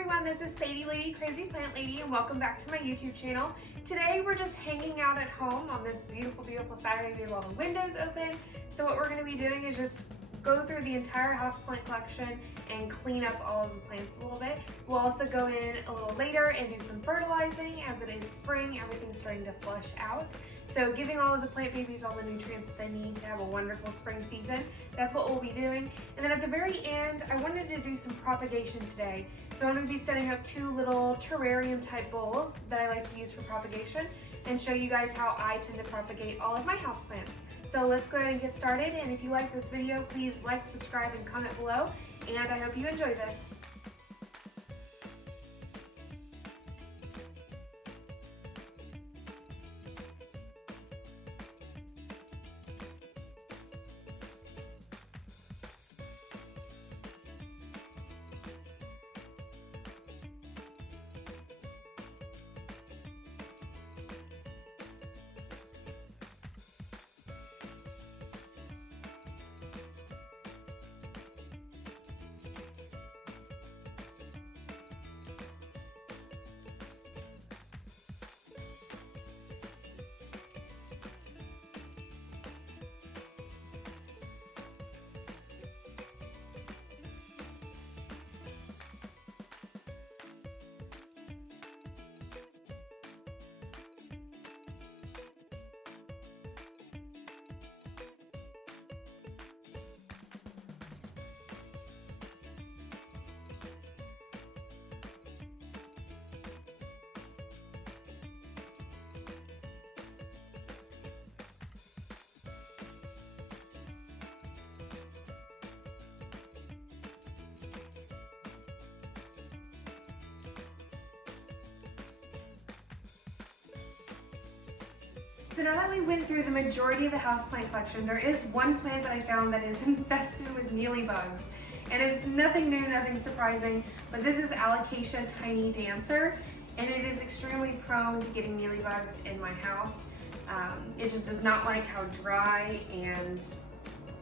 everyone, this is Sadie Lady Crazy Plant Lady and welcome back to my YouTube channel. Today we're just hanging out at home on this beautiful Saturday. We have all the windows open. So what we're going to be doing is just go through the entire houseplant collection and clean up all of the plants a little bit. We'll also go in a little later and do some fertilizing as it is spring. Everything's starting to flush out. So giving all of the plant babies all the nutrients that they need to have a wonderful spring season. That's what we'll be doing. And then at the very end, I wanted to do some propagation today. So I'm going to be setting up two little terrarium type bowls that I like to use for propagation and show you guys how I tend to propagate all of my houseplants. So let's go ahead and get started. And if you like this video, please like, subscribe, and comment below. And I hope you enjoy this. So now that we went through the majority of the houseplant collection, there is one plant that I found that is infested with mealybugs. And it's nothing new, nothing surprising, but this is Alocasia Tiny Dancer, and it is extremely prone to getting mealybugs in my house. It just does not like how dry and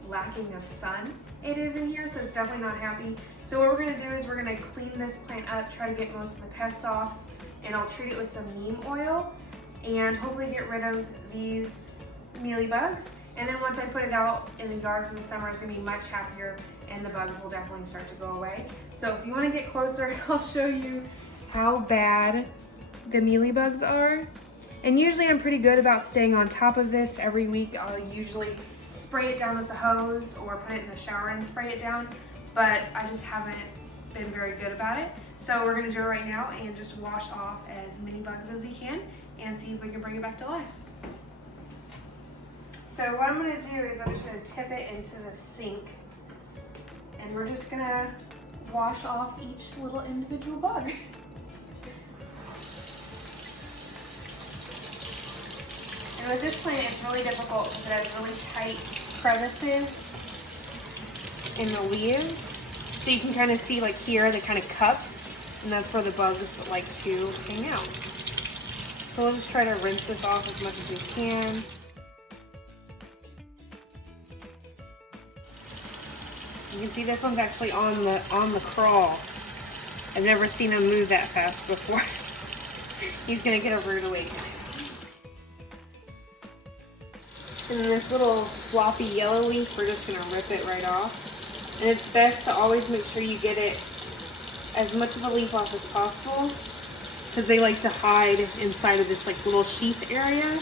lacking of sun it is in here, so it's definitely not happy. So what we're gonna do is we're gonna clean this plant up, try to get most of the pests off, and I'll treat it with some neem oil and hopefully get rid of these mealybugs. And then once I put it out in the yard for the summer, it's gonna be much happier and the bugs will definitely start to go away. So if you wanna get closer, I'll show you how bad the mealybugs are. And usually I'm pretty good about staying on top of this. Every week I'll usually spray it down with the hose or put it in the shower and spray it down, but I just haven't been very good about it. So we're gonna do it right now and just wash off as many bugs as we can and see if we can bring it back to life. So what I'm gonna do is I'm just gonna tip it into the sink and we're just gonna wash off each little individual bug. And with this plant, it's really difficult because it has really tight crevices in the leaves. So you can kind of see like here, they kind of cup, and that's where the bugs like to hang out. So we'll just try to rinse this off as much as we can. You can see this one's actually on the crawl. I've never seen him move that fast before. He's gonna get a rude awakening. And then this little floppy yellow leaf, we're just gonna rip it right off. And it's best to always make sure you get it as much of the leaf off as possible because they like to hide inside of this like little sheath area.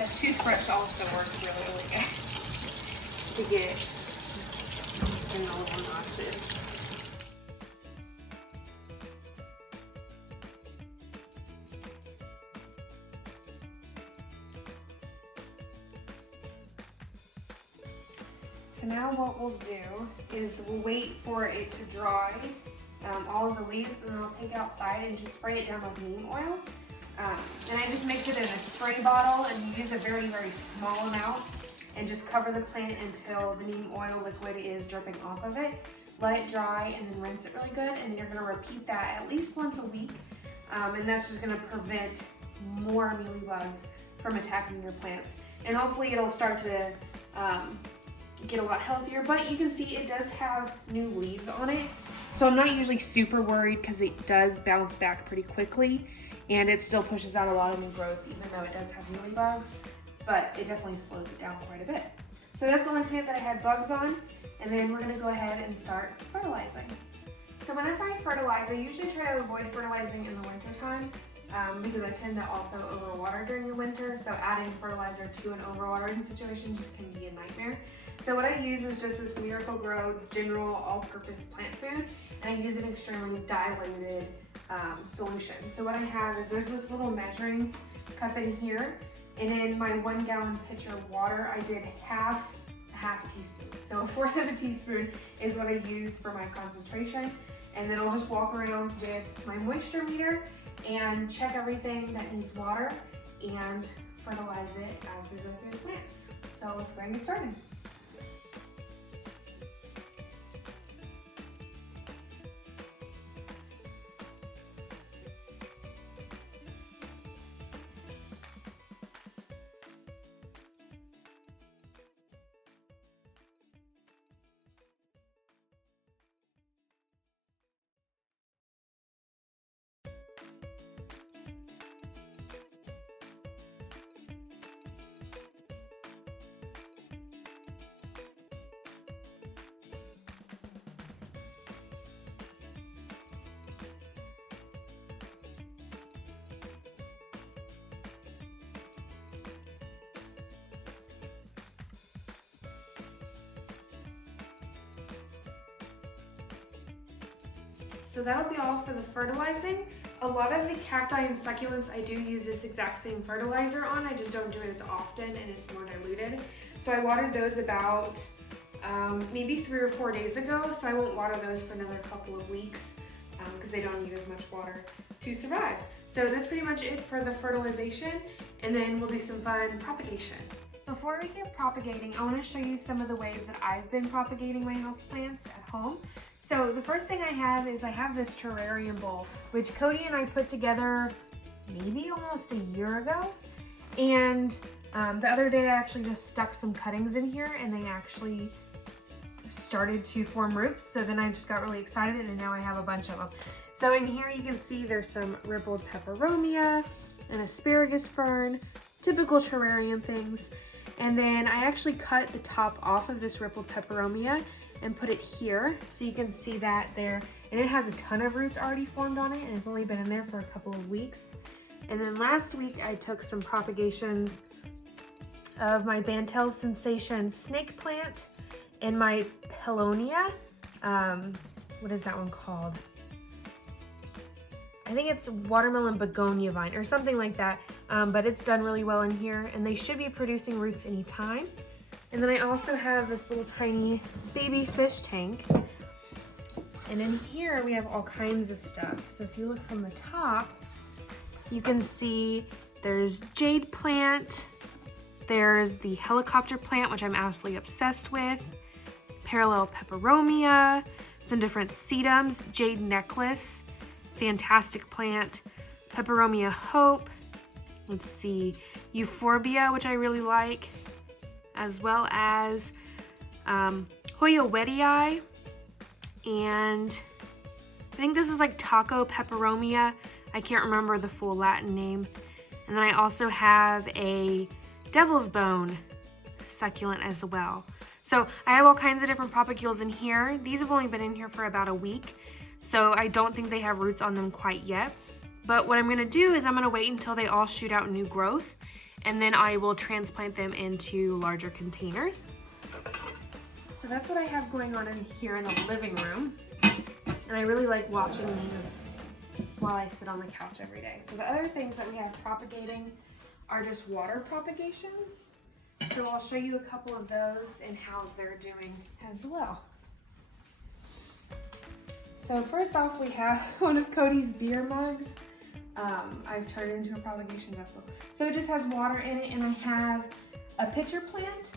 A toothbrush also works really good to get in the little notches. So now what we'll do is we'll wait for it to dry, all of the leaves, and then I'll take it outside and just spray it down with neem oil. And I just mix it in a spray bottle and use a very, very small amount and just cover the plant until the neem oil liquid is dripping off of it. Let it dry and then rinse it really good, and you're gonna repeat that at least once a week. And that's just gonna prevent more mealybugs from attacking your plants. And hopefully it'll start to get a lot healthier, but you can see it does have new leaves on it. So I'm not usually super worried because it does bounce back pretty quickly and it still pushes out a lot of new growth even though it does have mealybugs, but it definitely slows it down quite a bit. So that's the one plant that I had bugs on, and then we're gonna go ahead and start fertilizing. So whenever I fertilize, I usually try to avoid fertilizing in the winter time because I tend to also overwater during the winter, so adding fertilizer to an overwatering situation just can be a nightmare. So what I use is just this Miracle-Gro General All-Purpose Plant Food, and I use an extremely diluted solution. So what I have is there's this little measuring cup in here, and in my 1 gallon pitcher of water, I did half a teaspoon. So 1/4 of a teaspoon is what I use for my concentration. And then I'll just walk around with my moisture meter and check everything that needs water and fertilize it as we go through the plants. So let's go ahead and get started. So that'll be all for the fertilizing. A lot of the cacti and succulents I do use this exact same fertilizer on, I just don't do it as often and it's more diluted. So I watered those about maybe 3 or 4 days ago, so I won't water those for another couple of weeks because they don't need as much water to survive. So that's pretty much it for the fertilization, and then we'll do some fun propagation. Before we get propagating, I want to show you some of the ways that I've been propagating my houseplants at home. So the first thing I have is I have this terrarium bowl, which Cody and I put together maybe almost a year ago. And the other day I actually just stuck some cuttings in here and they actually started to form roots. So then I just got really excited and now I have a bunch of them. So in here you can see there's some rippled peperomia, an asparagus fern, typical terrarium things. And then I actually cut the top off of this rippled peperomia and put it here, so you can see that there. And it has a ton of roots already formed on it, and it's only been in there for a couple of weeks. And then last week I took some propagations of my Bantel Sensation snake plant and my Paulownia. What is that one called? I think it's watermelon begonia vine or something like that, but it's done really well in here, and they should be producing roots anytime. And then I also have this little tiny baby fish tank. And in here we have all kinds of stuff. So if you look from the top, you can see there's jade plant, there's the helicopter plant, which I'm absolutely obsessed with, parallel peperomia, some different sedums, jade necklace, fantastic plant, peperomia hope, let's see, euphorbia, which I really like, as well as Hoya Weddii, and I think this is like Taco Peperomia. I can't remember the full Latin name. And then I also have a Devil's Bone succulent as well. So I have all kinds of different propagules in here. These have only been in here for about a week, so I don't think they have roots on them quite yet. But what I'm gonna do is I'm gonna wait until they all shoot out new growth, and then I will transplant them into larger containers. So that's what I have going on in here in the living room. And I really like watching these while I sit on the couch every day. So the other things that we have propagating are just water propagations. So I'll show you a couple of those and how they're doing as well. So first off, we have one of Cody's beer mugs. I've turned it into a propagation vessel. So it just has water in it, and I have a pitcher plant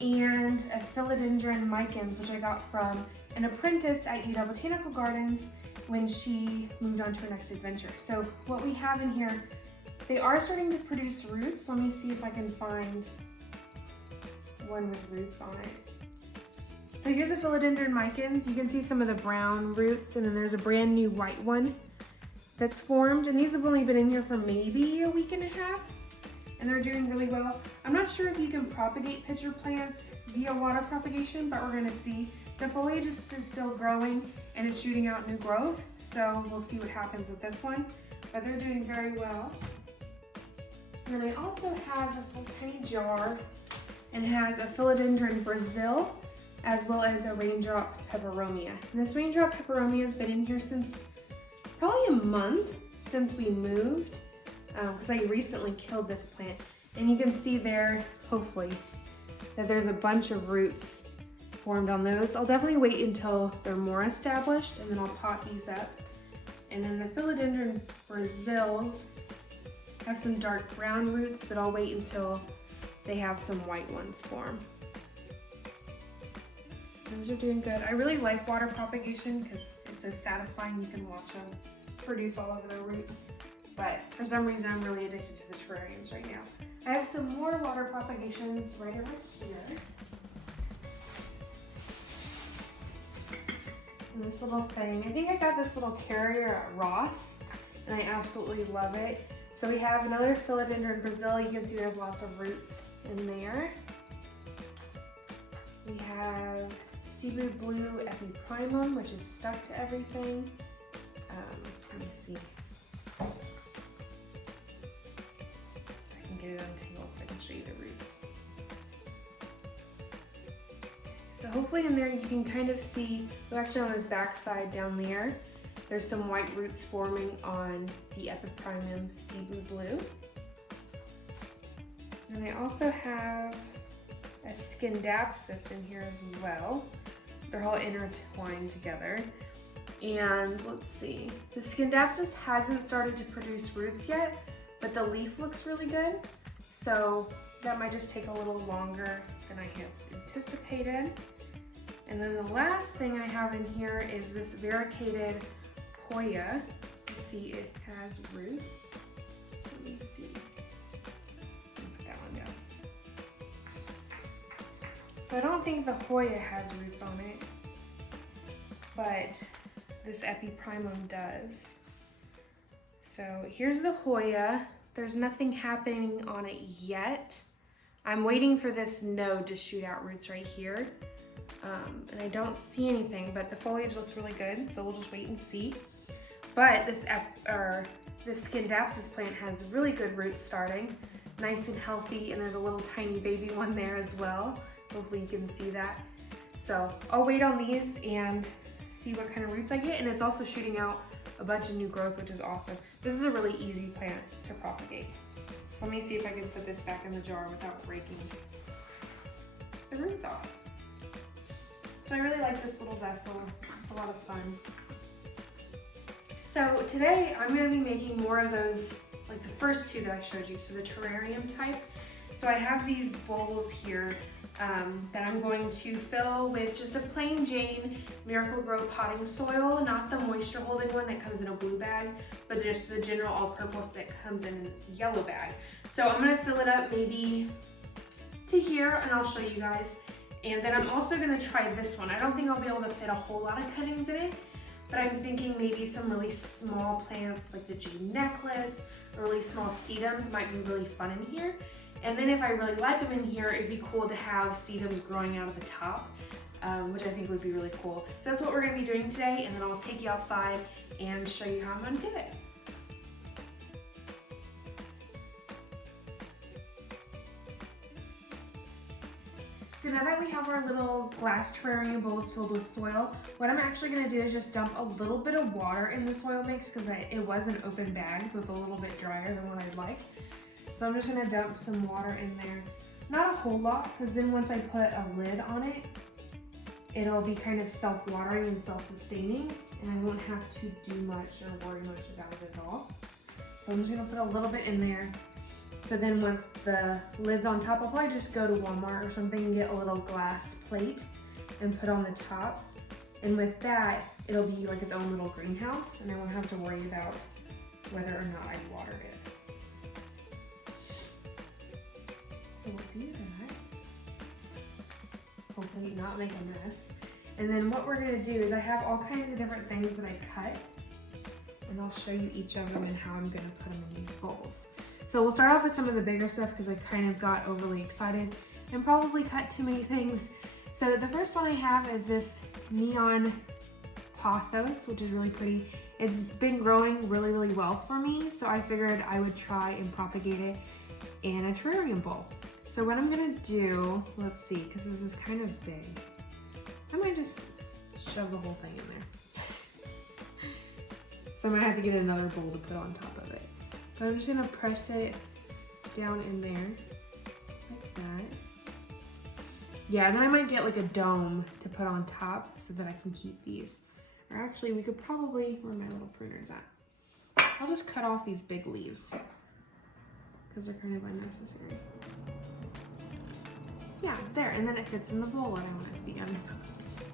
and a philodendron micans, which I got from an apprentice at Utah Botanical Gardens when she moved on to her next adventure. So what we have in here, they are starting to produce roots. Let me see if I can find one with roots on it. So here's a philodendron micans. You can see some of the brown roots, and then there's a brand new white one that's formed. And these have only been in here for maybe a week and a half, and they're doing really well. I'm not sure if you can propagate pitcher plants via water propagation, but we're gonna see. The foliage is still growing and it's shooting out new growth, so we'll see what happens with this one. But they're doing very well. And then I also have this little tiny jar, and it has a philodendron Brazil as well as a raindrop peperomia. And this raindrop peperomia has been in here since probably a month since we moved, because I recently killed this plant. And you can see there, hopefully, that there's a bunch of roots formed on those. I'll definitely wait until they're more established, and then I'll pot these up. And then the philodendron Brazils have some dark brown roots, but I'll wait until they have some white ones form. So those are doing good. I really like water propagation because it's so satisfying. You can watch them produce all over their roots. But for some reason, I'm really addicted to the terrariums right now. I have some more water propagations right over here. And this little thing, I think I got this little carrier at Ross, and I absolutely love it. So we have another philodendron Brazil. You can see there's lots of roots in there. We have Cebu Blue Epiprimum, which is stuck to everything. Let me see. I can get it untangled so I can show you the roots. So hopefully in there you can kind of see, well, actually on this back side down there, there's some white roots forming on the Epiprimum Cebu Blue. And I also have a Scindapsus in here as well. They're all intertwined together. And let's see, the Scindapsus hasn't started to produce roots yet, but the leaf looks really good. So that might just take a little longer than I had anticipated. And then the last thing I have in here is this variegated Hoya. You can see it has roots. Let me see. Put that one down. So I don't think the Hoya has roots on it, but this Epiprimum does. So here's the Hoya. There's nothing happening on it yet. I'm waiting for this node to shoot out roots right here. And I don't see anything, but the foliage looks really good, so we'll just wait and see. But this Scindapsus plant has really good roots starting, nice and healthy, and there's a little tiny baby one there as well. Hopefully you can see that. So I'll wait on these and see what kind of roots I get, and it's also shooting out a bunch of new growth, which is awesome. This is a really easy plant to propagate. So let me see if I can put this back in the jar without breaking the roots off. So I really like this little vessel. It's a lot of fun. So today I'm going to be making more of those, like the first two that I showed you, so the terrarium type. So I have these bowls here that I'm going to fill with just a plain Jane Miracle-Gro potting soil, not the moisture holding one that comes in a blue bag, but just the general all-purpose that comes in a yellow bag. So I'm going to fill it up maybe to here, and I'll show you guys. And then I'm also gonna try this one. I don't think I'll be able to fit a whole lot of cuttings in it, but I'm thinking maybe some really small plants like the jade necklace or really small sedums might be really fun in here. And then if I really like them in here, it'd be cool to have sedums growing out of the top, which I think would be really cool. So that's what we're gonna be doing today, and then I'll take you outside and show you how I'm gonna do it. So now that we have our little glass terrarium bowls filled with soil, what I'm actually going to do is just dump a little bit of water in the soil mix because it was an open bag, so it's a little bit drier than what I'd like. So I'm just going to dump some water in there. Not a whole lot, because then once I put a lid on it, it'll be kind of self-watering and self-sustaining, and I won't have to do much or worry much about it at all. So I'm just going to put a little bit in there. So then once the lid's on top, I'll probably just go to Walmart or something and get a little glass plate and put on the top. And with that, it'll be like its own little greenhouse, and I won't have to worry about whether or not I water it. So we'll do that. carefully, not make a mess. And then what we're gonna do is I have all kinds of different things that I cut, and I'll show you each of them and how I'm gonna put them in these bowls. So we'll start off with some of the bigger stuff because I kind of got overly excited and probably cut too many things. So the first one I have is this neon pothos, which is really pretty. It's been growing really, really well for me, so I figured I would try and propagate it in a terrarium bowl. So what I'm gonna do, let's see, because this is kind of big. I might just shove the whole thing in there. So I'm gonna have to get another bowl to put on top of it. But I'm just gonna press it down in there, like that. Yeah, and then I might get like a dome to put on top so that I can keep these. Or actually, we could probably, where are my little pruners at? I'll just cut off these big leaves because they're kind of unnecessary. Yeah, there, and then it fits in the bowl that I want it to be in.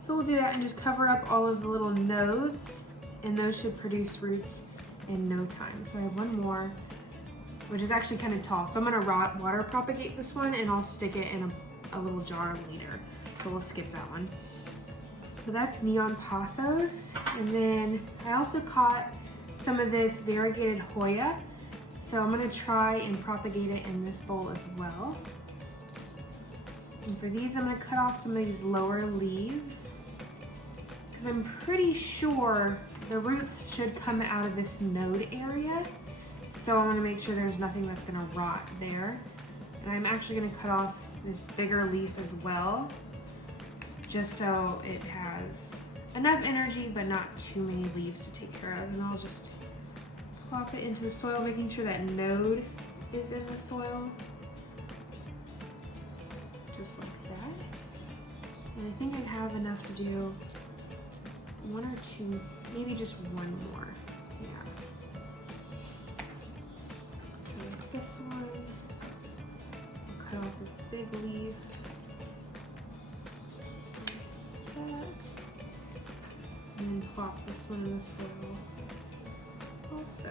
So we'll do that and just cover up all of the little nodes, and those should produce roots in no time. So I have one more, which is actually kind of tall. So I'm gonna water propagate this one, and I'll stick it in a little jar later. So we'll skip that one. So that's neon pothos. And then I also caught some of this variegated Hoya. So I'm gonna try and propagate it in this bowl as well. And for these, I'm gonna cut off some of these lower leaves because I'm pretty sure the roots should come out of this node area. So I wanna make sure there's nothing that's gonna rot there. And I'm actually gonna cut off this bigger leaf as well, just so it has enough energy, but not too many leaves to take care of. And I'll just plop it into the soil, making sure that node is in the soil. Just like that. And I think I have enough to do one or two, maybe just one more. Yeah. So like this one, I'll cut off this big leaf. Like that. And then plop this one in the soil also.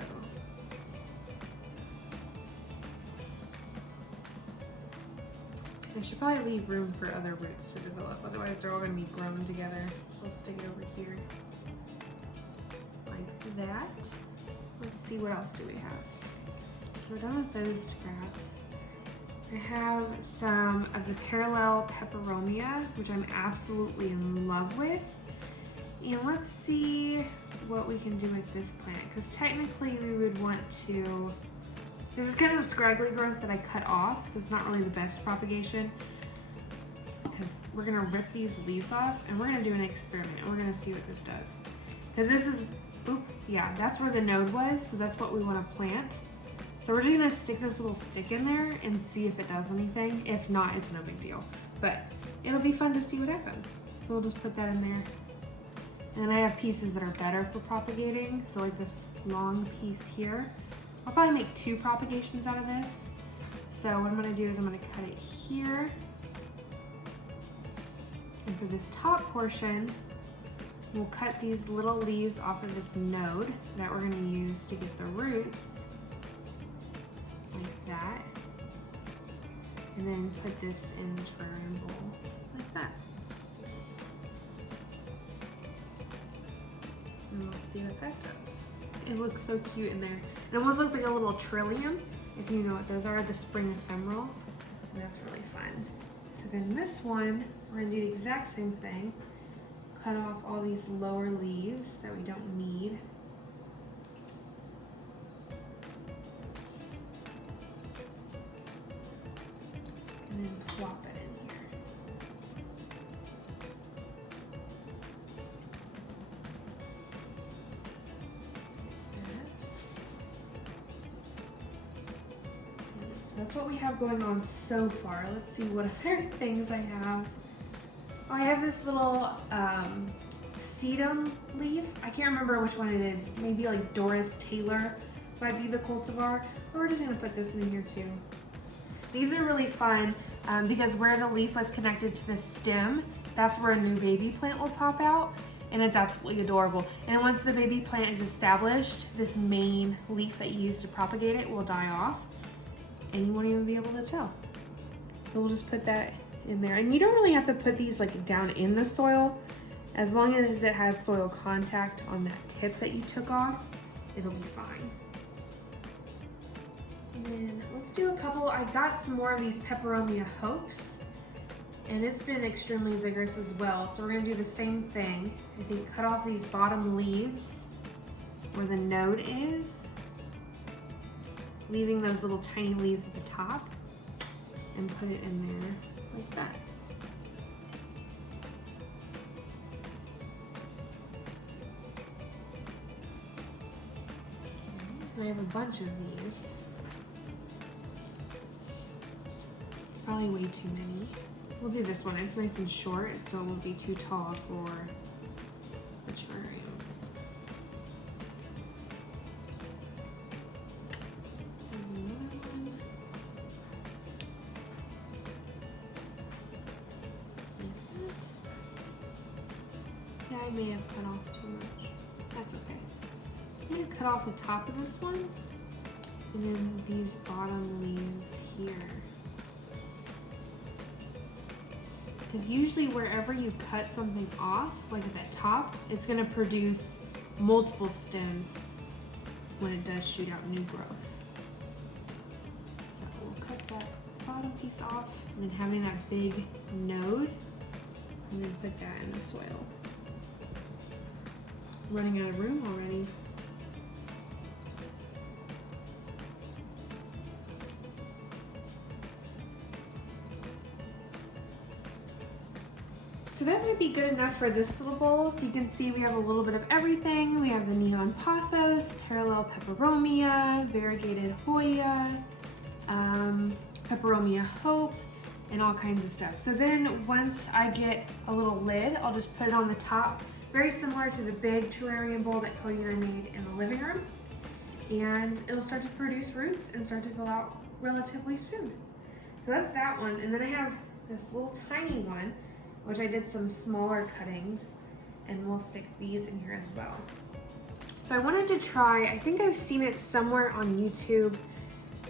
I should probably leave room for other roots to develop, otherwise they're all going to be grown together. So I'll stick it over here like that. Let's see, what else do we have? So we're done with those scraps. I have some of the parallel peperomia, which I'm absolutely in love with. And let's see what we can do with this plant, because technically we would want to, this is kind of a scraggly growth that I cut off, so it's not really the best propagation, because we're gonna rip these leaves off and we're gonna do an experiment. We're gonna see what this does. Because this is, oop, yeah, that's where the node was, so that's what we wanna plant. So we're just gonna stick this little stick in there and see if it does anything. If not, it's no big deal. But it'll be fun to see what happens. So we'll just put that in there. And I have pieces that are better for propagating. So like this long piece here. I'll probably make 2 propagations out of this. So what I'm gonna do is I'm gonna cut it here. And for this top portion, we'll cut these little leaves off of this node that we're gonna use to get the roots. Like that. And then put this in the terrarium bowl like that. And we'll see what that does. It looks so cute in there. It almost looks like a little trillium, if you know what those are, the spring ephemeral. And that's really fun. So then this one, we're gonna do the exact same thing. Cut off all these lower leaves that we don't need. And then plop it in here. So that's what we have going on so far. Let's see what other things I have. Oh, I have this little sedum leaf. I can't remember which one it is. Maybe like Doris Taylor might be the cultivar. But we're just gonna put this in here too. These are really fun because where the leaf was connected to the stem, that's where a new baby plant will pop out, and it's absolutely adorable. And once the baby plant is established, this main leaf that you use to propagate it will die off, and you won't even be able to tell. So we'll just put that in there. And you don't really have to put these like down in the soil. As long as it has soil contact on that tip that you took off, it'll be fine. And then let's do a couple. I got some more of these Peperomia hopes, and it's been extremely vigorous as well. So we're gonna do the same thing. I think cut off these bottom leaves where the node is, leaving those little tiny leaves at the top, and put it in there like that. I have a bunch of these. Probably way too many. We'll do this one. It's nice and short, so it won't be too tall for the terrarium. Yeah, I may have cut off too much. That's okay. I'm gonna cut off the top of this one, and then these bottom leaves here. Because usually wherever you cut something off, like at that top, it's gonna produce multiple stems when it does shoot out new growth. So we'll cut that bottom piece off, and then having that big node, and then put that in the soil. Running out of room already. So that might be good enough for this little bowl. So you can see we have a little bit of everything. We have the neon pothos, parallel peperomia, variegated Hoya, peperomia hope, and all kinds of stuff. So then once I get a little lid, I'll just put it on the top, very similar to the big terrarium bowl that Cody and I made in the living room. And it'll start to produce roots and start to fill out relatively soon. So that's that one. And then I have this little tiny one, which I did some smaller cuttings, and we'll stick these in here as well. So I wanted to try, I think I've seen it somewhere on YouTube,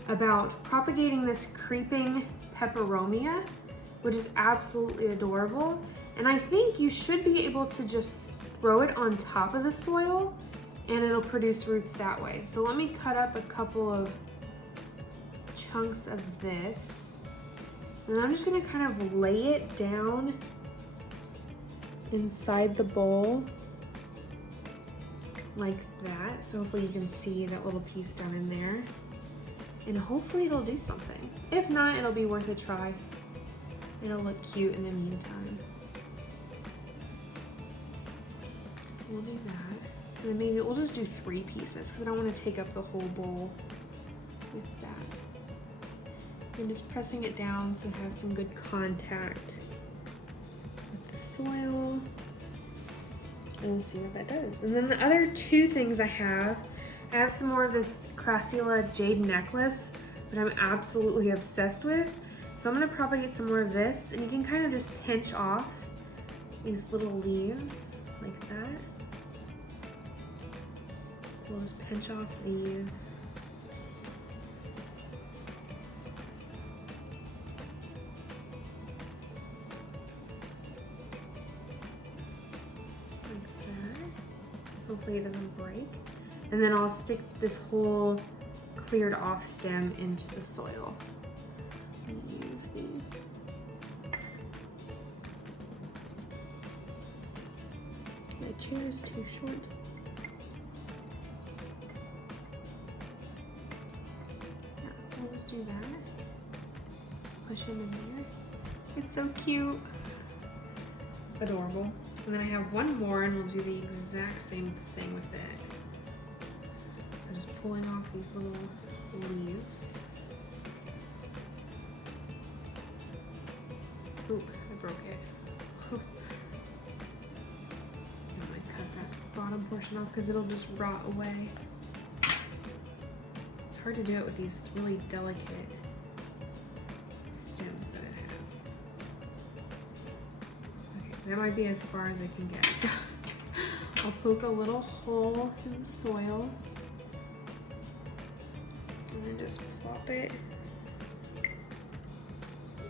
about propagating this creeping peperomia, which is absolutely adorable. And I think you should be able to just throw it on top of the soil and it'll produce roots that way. So let me cut up a couple of chunks of this. And I'm just gonna kind of lay it down inside the bowl like that. So hopefully you can see that little piece down in there. And hopefully it'll do something. If not, it'll be worth a try. It'll look cute in the meantime. So we'll do that. And then maybe we'll just do 3 pieces because I don't want to take up the whole bowl with that. And just pressing it down so it has some good contact with the soil. And we'll see what that does. And then the other 2 things I have some more of this Crassula jade necklace that I'm absolutely obsessed with. So I'm gonna propagate some more of this, and you can kind of just pinch off these little leaves like that. So we'll just pinch off these. Just like that. Hopefully it doesn't break. And then I'll stick this whole cleared off stem into the soil and use these. My chair is too short. Yeah, so I'll just do that. Push them in there. It's so cute. Adorable. And then I have one more and we'll do the exact same thing with it. Just pulling off these little leaves. Oop, I broke it. I'm gonna cut that bottom portion off because it'll just rot away. It's hard to do it with these really delicate stems that it has. Okay, that might be as far as I can get. So I'll poke a little hole in the soil. And then just plop it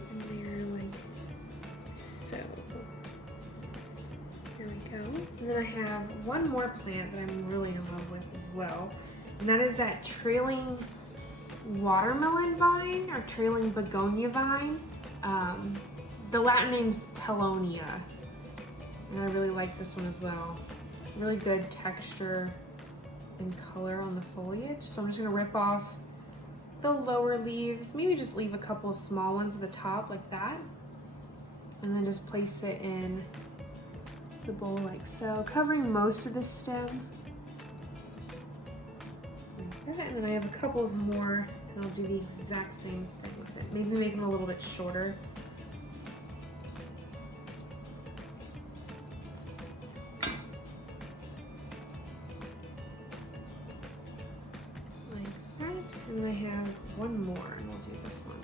in there like And then I have one more plant that I'm really in love with as well. And that is that trailing watermelon vine or trailing begonia vine. The Latin name's Paulownia. And I really like this one as well. Really good texture and color on the foliage. So I'm just gonna rip off the lower leaves, maybe just leave a couple of small ones at the top like that. And then just place it in the bowl like so, covering most of the stem. Like that. And then I have a couple of more, and I'll do the exact same thing with it. Maybe make them a little bit shorter. Like that. And then I have one more, and we'll do this one.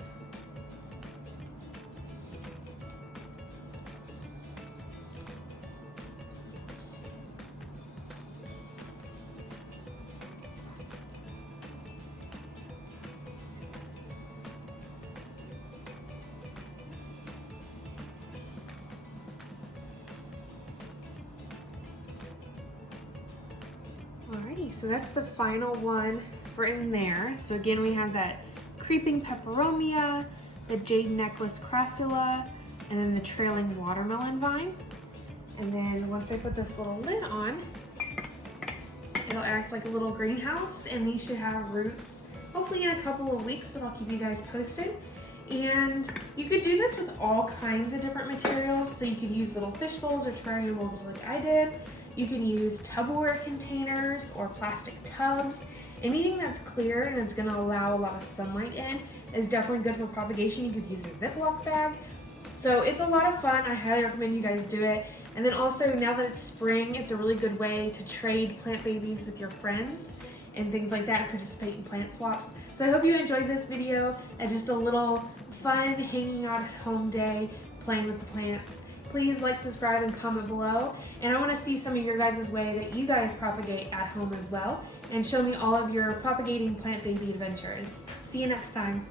Alrighty, so that's the final one for in there. So again, we have that creeping peperomia, the jade necklace crassula, and then the trailing watermelon vine. And then once I put this little lid on, it'll act like a little greenhouse, and these should have roots hopefully in a couple of weeks, but I'll keep you guys posted. And you could do this with all kinds of different materials. So you could use little fish bowls or terrarium bowls like I did. You can use Tupperware containers or plastic tubs. Anything that's clear and it's gonna allow a lot of sunlight in is definitely good for propagation. You could use a Ziploc bag. So it's a lot of fun. I highly recommend you guys do it. And then also, now that it's spring, it's a really good way to trade plant babies with your friends and things like that, and participate in plant swaps. So I hope you enjoyed this video as just a little fun hanging out at home day, playing with the plants. Please like, subscribe, and comment below. And I want to see some of your guys' way that you guys propagate at home as well, and show me all of your propagating plant baby adventures. See you next time.